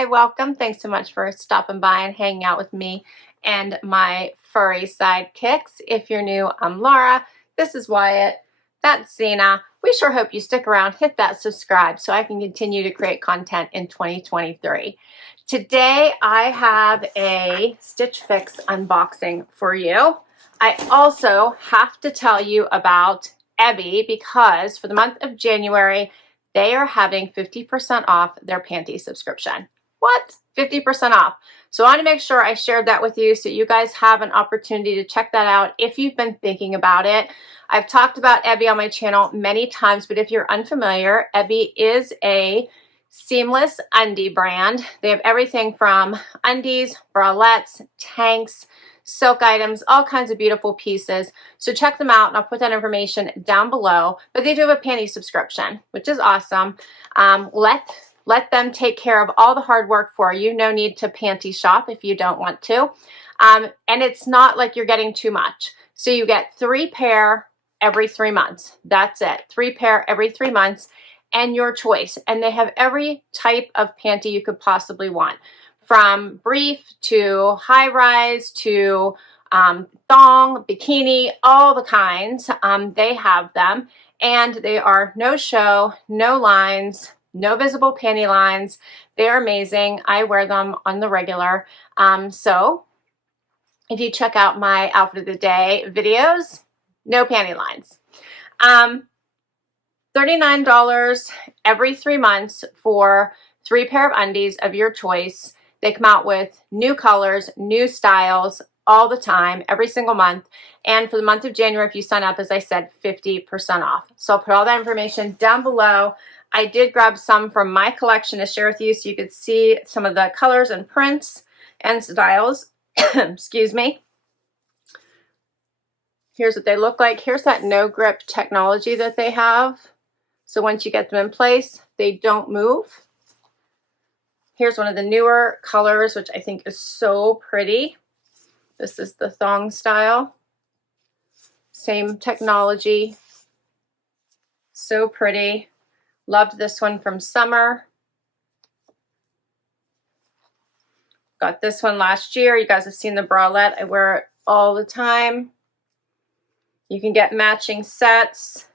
Hi, welcome. Thanks so much for stopping by and hanging out with me and my furry sidekicks. If you're new, I'm Laura. This is Wyatt. That's Zena. We sure hope you stick around, hit that subscribe so I can continue to create content in 2023. Today I have a Stitch Fix unboxing for you. I also have to tell you about EBY because for the month of January, they are having 50% off their panty subscription. What? 50% off. So I want to make sure I shared that with you so you guys have an opportunity to check that out if you've been thinking about it. I've talked about EBY on my channel many times, but if you're unfamiliar, EBY is a seamless undie brand. They have everything from undies, bralettes, tanks, silk items, all kinds of beautiful pieces. So check them out and I'll put that information down below. But they do have a panty subscription, which is awesome. Let them take care of all the hard work for you. No need to panty shop if you don't want to. And it's not like you're getting too much. So you get 3 pair every 3 months. That's it. 3 pair every 3 months and your choice. And they have every type of panty you could possibly want. From brief to high rise to thong, bikini, all the kinds. They have them and they are no show, no lines, no visible panty lines. They're amazing. I wear them on the regular. So if you check out my outfit of the day videos, no panty lines. $39 every 3 months for 3 pair of undies of your choice. They come out with new colors, new styles all the time, every single month. And for the month of January, if you sign up, as I said, 50% off. So I'll put all that information down below. I did grab some from my collection to share with you so you could see some of the colors and prints and styles. Excuse me. Here's what they look like. Here's that no grip technology that they have. So once you get them in place, they don't move. Here's one of the newer colors, which I think is so pretty. This is the thong style. Same technology. So pretty. Loved this one from summer. Got this one last year. You guys have seen the bralette. I wear it all the time. You can get matching sets.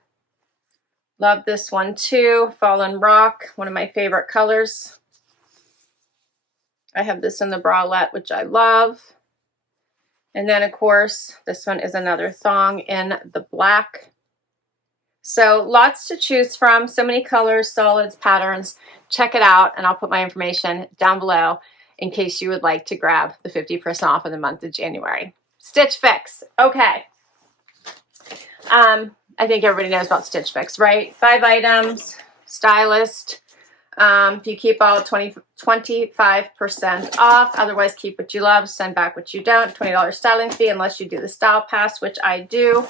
Love this one too. Fallen Rock, one of my favorite colors. I have this in the bralette, which I love. And then, of course, this one is another thong in the black. So lots to choose from. So many colors, solids, patterns. Check it out, and I'll put my information down below in case you would like to grab the 50% off of the month of January. Stitch Fix. Okay. I think everybody knows about Stitch Fix, right? 5 items, stylist. If you keep all 25% off, otherwise keep what you love, send back what you don't. $20 styling fee unless you do the style pass, which I do.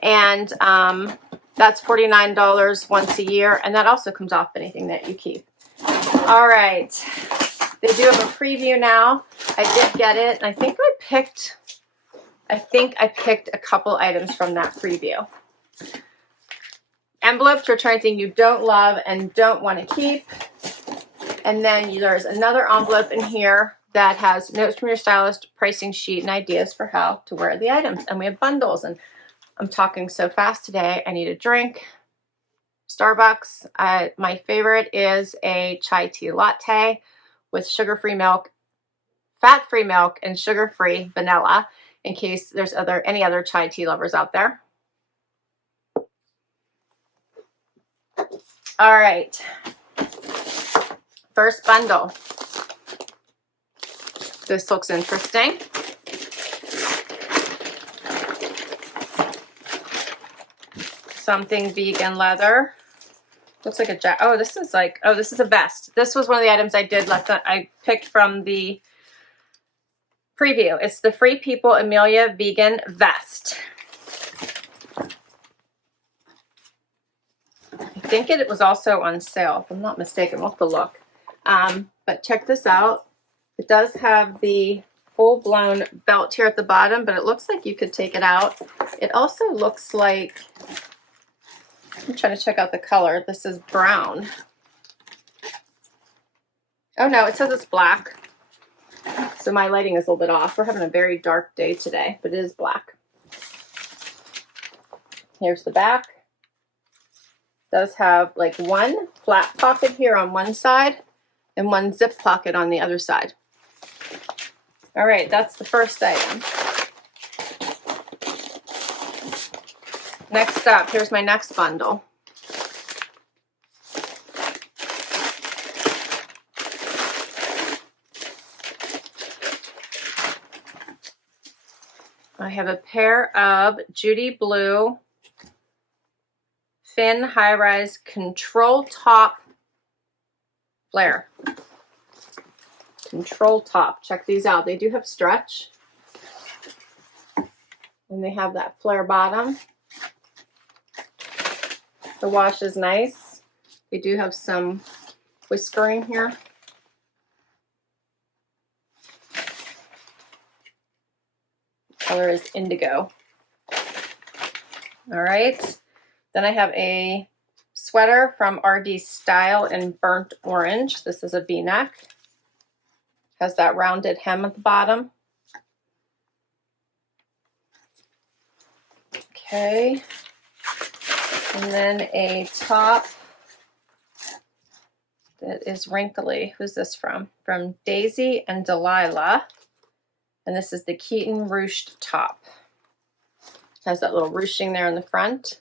And that's $49 once a year, and that also comes off anything that you keep. All right. They do have a preview now. I did get it, and I think I picked a couple items from that preview. Envelopes to return anything you don't love and don't want to keep. And then there's another envelope in here that has notes from your stylist, pricing sheet, and ideas for how to wear the items. And we have bundles. And I'm talking so fast today, I need a drink. Starbucks. My favorite is a chai tea latte with sugar-free milk, fat-free milk, and sugar-free vanilla, in case there's any other chai tea lovers out there. All right, first bundle. This looks interesting. Something vegan leather. Looks like a jacket. Oh, this is a vest. This was one of the items I picked from the preview. It's the Free People Emilia vegan vest. I think it was also on sale, if I'm not mistaken. We'll have to look. But check this out. It does have the full-blown belt here at the bottom, but it looks like you could take it out. It also looks like, I'm trying to check out the color. This is brown. Oh no, it says it's black. So my lighting is a little bit off. We're having a very dark day today, but it is black. Here's the back. It does have like one flat pocket here on one side and one zip pocket on the other side. All right, that's the first item. Next up, here's my next bundle. I have a pair of Judy Blue Fin High-Rise Control Top Flare. Control Top. Check these out. They do have stretch. And they have that flare bottom. The wash is nice. They do have some whiskering here. Color is indigo. All right. Then I have a sweater from RD Style in burnt orange. This is a V-neck. Has that rounded hem at the bottom. Okay. And then a top that is wrinkly. Who's this from? From Daisy and Delilah. And this is the Keaton ruched top. Has that little ruching there in the front.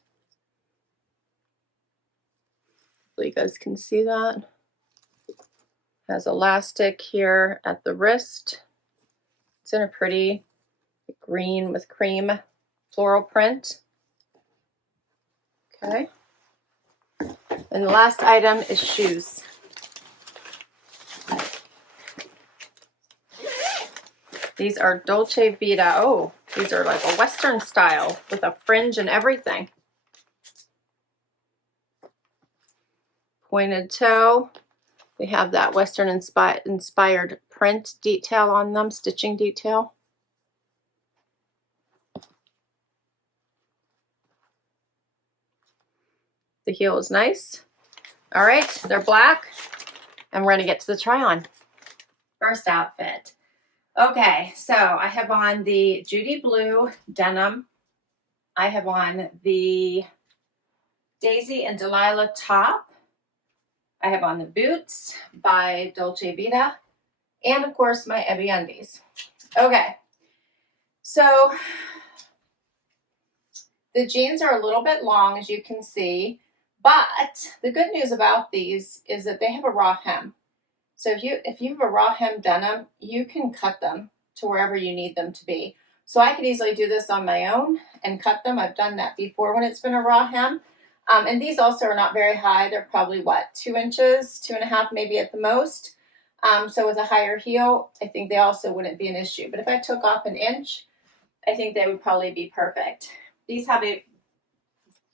Hopefully you guys can see that. Has elastic here at the wrist. It's in a pretty green with cream floral print. Okay. And the last item is shoes. These are Dolce Vita. Oh, these are like a Western style with a fringe and everything. Pointed toe. They have that Western inspired print detail on them, stitching detail. The heel is nice. All right, they're black. And we're going to get to the try on. First outfit. Okay, so I have on the Judy Blue denim. I have on the Daisy and Delilah top. I have on the boots by Dolce Vita. And of course my Ebby undies. Okay, so the jeans are a little bit long, as you can see. But the good news about these is that they have a raw hem. So if you have a raw hem denim, you can cut them to wherever you need them to be. So I could easily do this on my own and cut them. I've done that before when it's been a raw hem. And these also are not very high. They're probably, what, 2 inches, 2.5 maybe at the most. So with a higher heel, I think they also wouldn't be an issue. But if I took off 1 inch, I think they would probably be perfect. These have a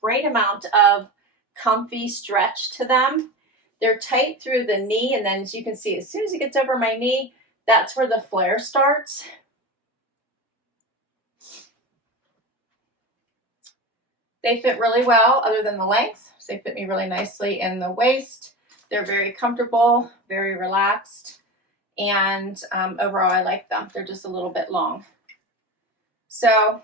great amount of comfy stretch to them. They're tight through the knee, and then as you can see, as soon as it gets over my knee, that's where the flare starts. They fit really well other than the length. So they fit me really nicely in the waist. They're very comfortable, very relaxed, and overall I like them. They're just a little bit long. So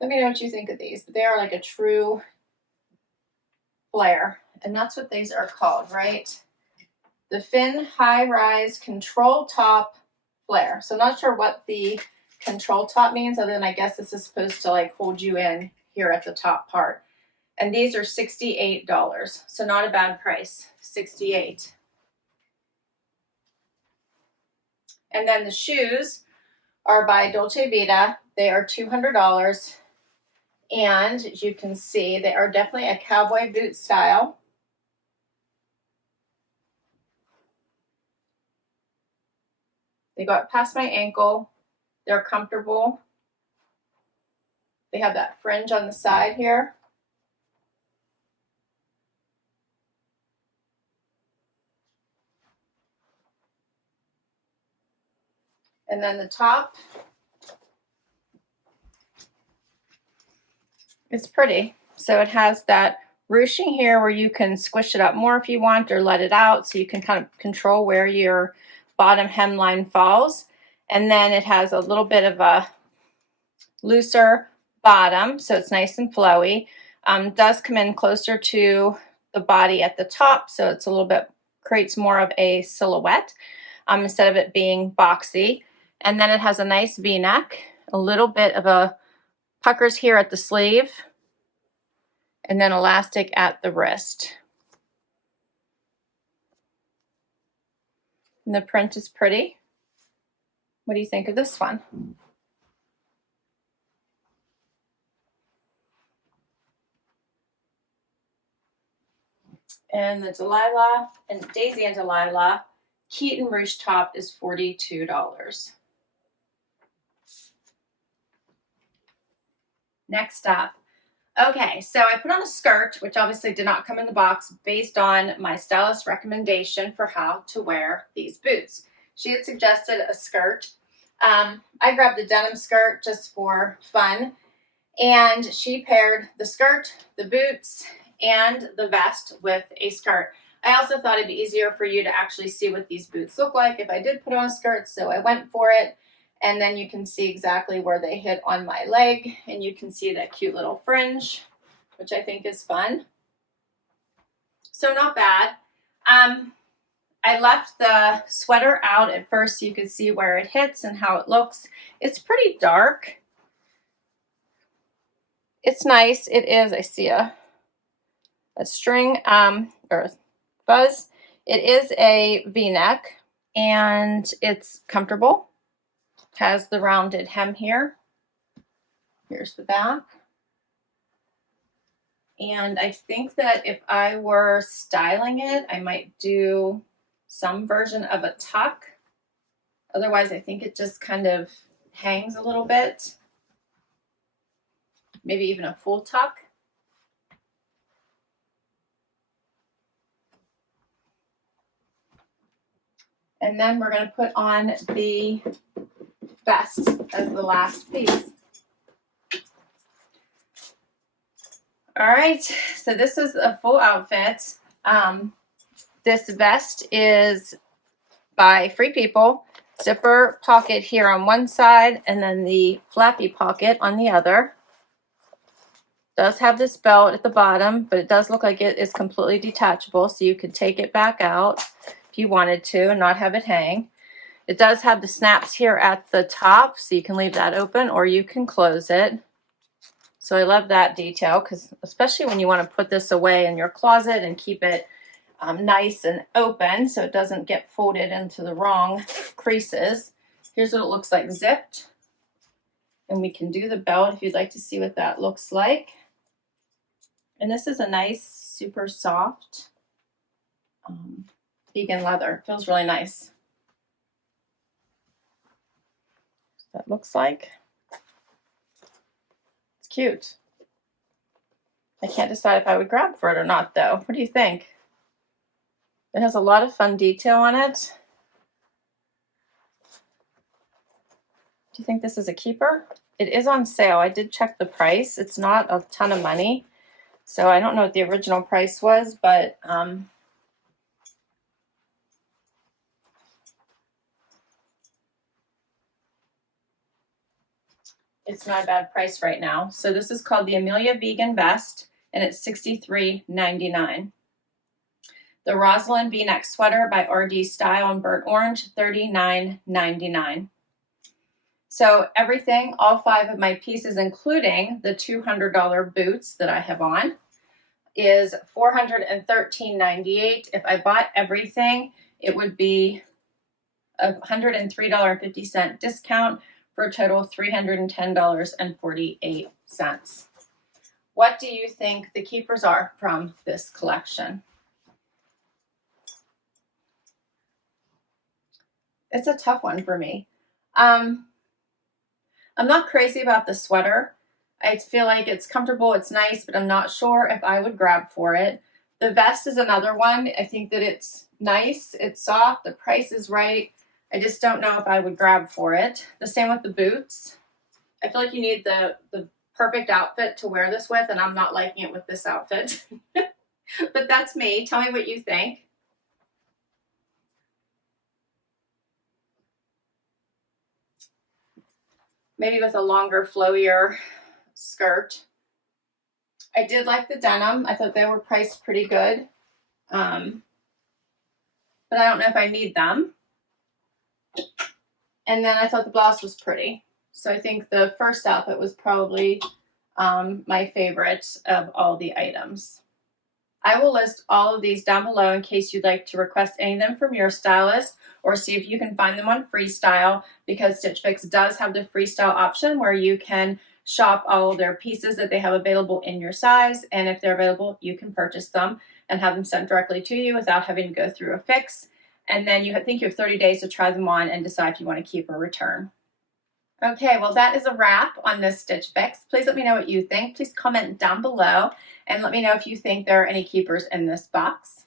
let me know what you think of these. But they are like a true flare. And that's what these are called, right? The Fin High-Rise Control Top Flare. So I'm not sure what the control top means, other than I guess this is supposed to like hold you in here at the top part. And these are $68. So not a bad price, $68. And then the shoes are by Dolce Vita. They are $200. And as you can see, they are definitely a cowboy boot style. They go up past my ankle. They're comfortable. They have that fringe on the side here. And then the top. It's pretty. So it has that ruching here where you can squish it up more if you want or let it out, so you can kind of control where your bottom hemline falls. And then it has a little bit of a looser bottom, so it's nice and flowy. Does come in closer to the body at the top, so it's a little bit, creates more of a silhouette instead of it being boxy. And then it has a nice V-neck, a little bit of a puckers here at the sleeve, and then elastic at the wrist. And the print is pretty. What do you think of this one? And the Delilah and Daisy and Delilah Keaton ruched top is $42. Next up. Okay, so I put on a skirt, which obviously did not come in the box, based on my stylist recommendation for how to wear these boots. She had suggested a skirt. I grabbed a denim skirt just for fun, and she paired the skirt, the boots, and the vest with a skirt. I also thought it'd be easier for you to actually see what these boots look like if I did put on a skirt, so I went for it. And then you can see exactly where they hit on my leg, and you can see that cute little fringe, which I think is fun. So not bad. I left the sweater out at first so you could see where it hits and how it looks. It's pretty dark. It's nice. It is, I see a string or fuzz. It is a V-neck, and it's comfortable. Has the rounded hem here. Here's the back. And I think that if I were styling it, I might do some version of a tuck. Otherwise, I think it just kind of hangs a little bit. Maybe even a full tuck. And then we're going to put on the vest as the last piece. All right, so this is a full outfit. This vest is by Free People. Zipper pocket here on one side, and then the flappy pocket on the other. Does have this belt at the bottom, but it does look like it is completely detachable, so you could take it back out if you wanted to and not have it hang. It does have the snaps here at the top, so you can leave that open or you can close it. So I love that detail, because especially when you want to put this away in your closet and keep it nice and open so it doesn't get folded into the wrong creases. Here's what it looks like zipped. And we can do the belt if you'd like to see what that looks like. And this is a nice, super soft vegan leather. It feels really nice. That looks like. It's cute. I can't decide if I would grab for it or not, though. What do you think? It has a lot of fun detail on it. Do you think this is a keeper? It is on sale. I did check the price. It's not a ton of money. So I don't know what the original price was, but it's not a bad price right now. So this is called the Emilia Vegan Vest, and it's $63.99. The Roslyn V-neck sweater by RD Style in burnt orange, $39.99. So everything, all 5 of my pieces, including the $200 boots that I have on, is $413.98. If I bought everything, it would be a $103.50 discount, for a total of $310.48. What do you think the keepers are from this collection? It's a tough one for me. I'm not crazy about the sweater. I feel like it's comfortable, it's nice, but I'm not sure if I would grab for it. The vest is another one. I think that it's nice, it's soft, the price is right. I just don't know if I would grab for it. The same with the boots. I feel like you need the perfect outfit to wear this with, and I'm not liking it with this outfit. But that's me. Tell me what you think. Maybe with a longer, flowier skirt. I did like the denim. I thought they were priced pretty good. But I don't know if I need them. And then I thought the blouse was pretty. So I think the first outfit was probably my favorite of all the items. I will list all of these down below in case you'd like to request any of them from your stylist or see if you can find them on Freestyle, because Stitch Fix does have the Freestyle option where you can shop all of their pieces that they have available in your size, and if they're available, you can purchase them and have them sent directly to you without having to go through a fix. And then you think you have 30 days to try them on and decide if you want to keep or return. Okay, well that is a wrap on this Stitch Fix. Please let me know what you think. Please comment down below and let me know if you think there are any keepers in this box.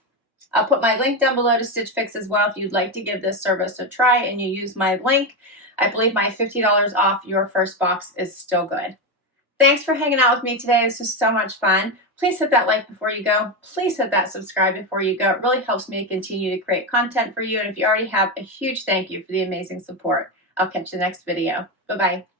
I'll put my link down below to Stitch Fix as well if you'd like to give this service a try and you use my link. I believe my $50 off your first box is still good. Thanks for hanging out with me today. This was so much fun. Please hit that like before you go. Please hit that subscribe before you go. It really helps me continue to create content for you. And if you already have, a huge thank you for the amazing support. I'll catch you in the next video. Bye-bye.